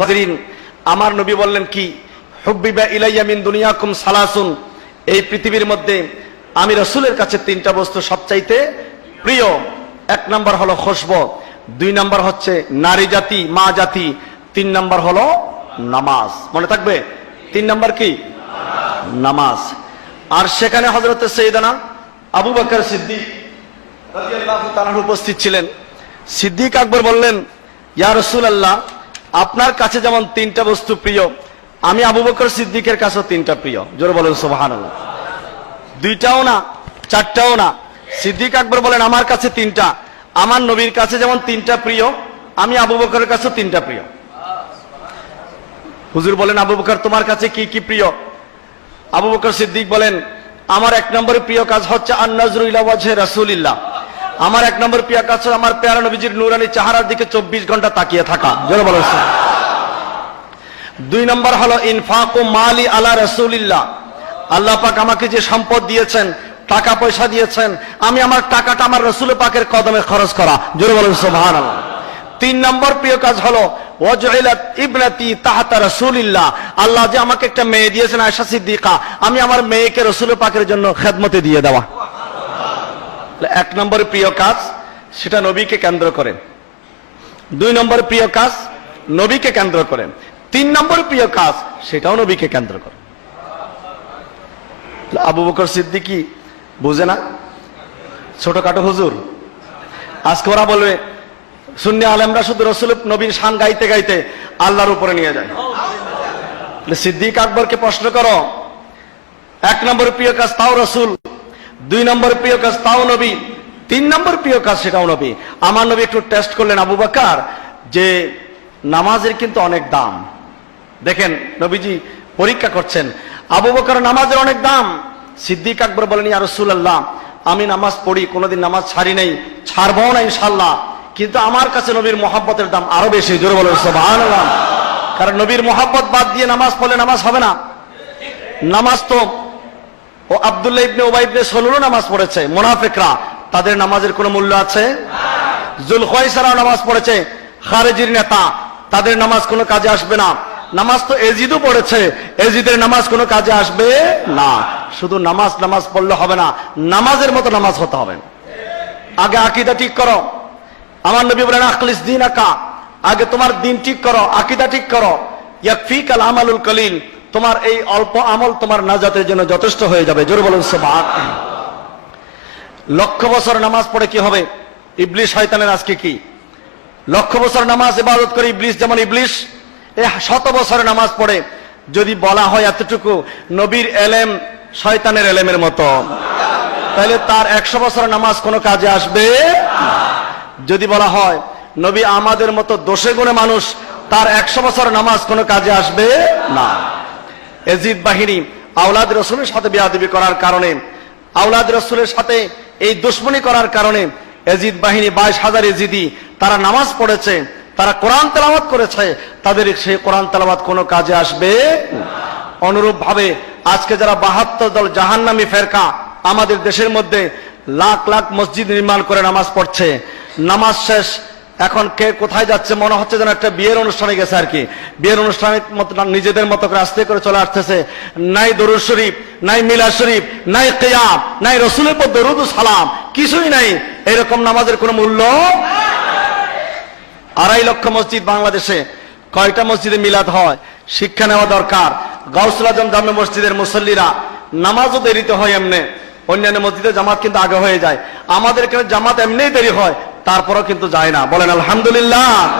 কদিন আমার নবী বললেন কি, হুব্বিবা ইলাইয়া মিন দুনিয়াকুম সালাসুন। এই পৃথিবীর মধ্যে আমি রসুলের কাছে তিনটা বস্তু সবচাইতে প্রিয়। এক নাম্বার হলো খুশব, দুই নাম্বার হচ্ছে নারী জাতি, মা জাতি, তিন নাম্বার হলো নামাজ। মনে থাকবে? তিন নাম্বার কি? নামাজ। আর সেখানে হজরত সৈদানা আবু বকর সিদ্দিক উপস্থিত ছিলেন। সিদ্দিক আকবর বললেন, ইয়া রাসূলুল্লাহ আপনার কাছে যেমন তিনটা বস্তু প্রিয়, আমি আবু বকর সিদ্দিকের কাছেও তিনটা প্রিয়। জোরে বলেন, সুবহানাল্লাহ। দুইটাও না, চারটাও না। সিদ্দিক আকবর বলেন, আমার কাছে তিনটা। আমার নবীর কাছে যেমন তিনটা প্রিয়, আমি আবু বকরের কাছেও তিনটা প্রিয়। হুজুর বলেন, আবু বকর, তোমার কাছে কি কি প্রিয়? আবু বকর সিদ্দিক বলেন, আমার এক নম্বরে প্রিয় কাজ হচ্ছে আন্নাজরুল্লাহ রাসূলিল্লাহ। আমার এক নম্বর প্রিয় কাজ আমার পেয়ারা নবীজির নুরানি চাহারার দিকে চব্বিশ ঘণ্টা তাকিয়ে থাকা। জোরে বলেন দুই নম্বর হলো, ইনফাক ও মালি আলা রসুলিল্লাহ। আল্লাহ পাক আমাকে যে সম্পদ দিয়েছেন, টাকা পয়সা দিয়েছেন, আমি আমার টাকাটা আমার রসুল পাকের কদমে খরচ করা। জোরে বলেন সোভান তিন নম্বর প্রিয় কাজ হলো ইবনাতি তাহাতা রাসূলিল্লাহ। আল্লাহ যে আমাকে একটা মেয়ে দিয়েছেন, আয়েশা সিদ্দিকা, আমি আমার মেয়েকে রসুল পাকের জন্য খেদমতে দিয়ে দেওয়া। এক নম্বরের প্রিয় কাজ, সেটা নবীকে কেন্দ্র করেন। দুই নম্বর প্রিয় কাজ, নবীকে কেন্দ্র করেন। তিন নম্বর প্রিয় কাজ, সেটাও নবীকে কেন্দ্র করে আবু বকর সিদ্দিকি বুঝে না? ছোটখাটো হুজুর। আজকে ওরা বলবে শূন্য আলেমরা শুধু রসুল নবীর শান গাইতে গাইতে আল্লাহর উপরে নিয়ে যায়। সিদ্দিক আকবরকে প্রশ্ন করো, এক নম্বর প্রিয় কাজ তাও রসুল। দুই নম্বর প্রিয় কাজ তাও নবী, তিন নম্বর প্রিয় কাজ সেটাও নবী। আমার নবী একটু টেস্ট করলেন আবু বাকার, যে নামাজের কিন্তু অনেক দাম। দেখেন নবীজি পরীক্ষা করছেন, আবু বকর নামাজের অনেক দাম। সিদ্দিক আকবর বলেন, ইয়া রাসূলুল্লাহ, আমি নামাজ পড়ি, কোনোদিন নামাজ ছাড়ি নাই, ছাড়বো না ইনশাল্লাহ কিন্তু আমার কাছে নবীর মহাব্বতের দাম আরও বেশি, জোরে বলে কারণ নবীর মহাব্বত বাদ দিয়ে নামাজ পড়লে নামাজ হবে না। নামাজ তো ও আব্দুল্লাহ ইবনে ওবাই ইবনে সলুলও নামাজ পড়েছে, মোনাফেকরা। তাদের নামাজের কোনো মূল্য আছে? জুলখয়সারাও নামাজ পড়েছে, খারেজির নেতা। তাদের নামাজ কোনো কাজে আসবে না। নামাজ তো এজিদও পড়েছে, এজিদের নামাজ কোনো কাজে আসবে না। শুধু নামাজ নামাজ পড়লে হবে না, নামাজের মতো নামাজ হতে হবে। আগে আকিদা ঠিক করো। আমার নবী বলেন আখলিস দিন আকা আগে তোমার দিন ঠিক করো, আকিদা ঠিক করো। ইয়াকফিক আল আমালুল কলিল। তোমার এই অল্প আমল তোমার নাজাতের জন্য যথেষ্ট হয়ে যাবে। জোর বলুন লক্ষ বছর নামাজ পড়ে কি হবে? ইবলিশ শয়তানের আজকে কি? লক্ষ বছর নামাজ ইবাদত করে ইবলিশ যেমন ইবলিশ, এ শত বছর নামাজ পড়ে, যদি বলা হয় এতটুকু নবীর এলেম শয়তানের এলেমের মতো। তাহলে তার একশো বছর নামাজ কোনো কাজে আসবে? যদি বলা হয় নবী আমাদের মতো দোষে গুণে মানুষ, তার একশো বছর নামাজ কোনো কাজে আসবে? না। এজিদ বাহিনী আওলাদ রসুলের সাথে বিয়াদবি করার কারণে, আওলাদ রসুলের সাথে এই দুশ্মনী করার কারণে এজিদ বাহিনী বাইশ হাজার এজিদি তারা নামাজ পড়েছে, তারা কোরআন তেলাওয়াত করেছে, তাদের সেই কোরআন তেলাওয়াত কোনো কাজে আসবে অনুরূপ ভাবে আজকে যারা বাহাত্তর দল জাহান্নামী ফেরকা আমাদের দেশের মধ্যে লাখ লাখ মসজিদ নির্মাণ করে নামাজ পড়ছে, নামাজ শেষ এখন কে কোথায় যাচ্ছে মনে হচ্ছে যেন একটা বিয়ের অনুষ্ঠানে গেছে আর কি। বিয়ের অনুষ্ঠানের মতো নিজেদের মতো করে আস্তে করে চলে আসতেছে। নাই দরুদ শরীফ, নাই মিলা শরীফ, নাই কেয়াম, নাই রসুলের পর দরুদ সালাম, কিছুই নাই। এরকম নামাজের কোনো মূল্য? আড়াই লক্ষ মসজিদ বাংলাদেশে, কয়টা মসজিদে মিলাদ হয়? শিক্ষা নেওয়া দরকার। গাউসুল আজম জামে মসজিদের মুসল্লিরা, নামাজও দেরিতে হয় এমনি। অন্যান্য মসজিদে জামাত কিন্তু আগে হয়ে যায়। আমাদের এখানে জামাত এমনিই দেরি হয়। তারপরও কিন্তু যায় না। বলেন আলহামদুলিল্লাহ।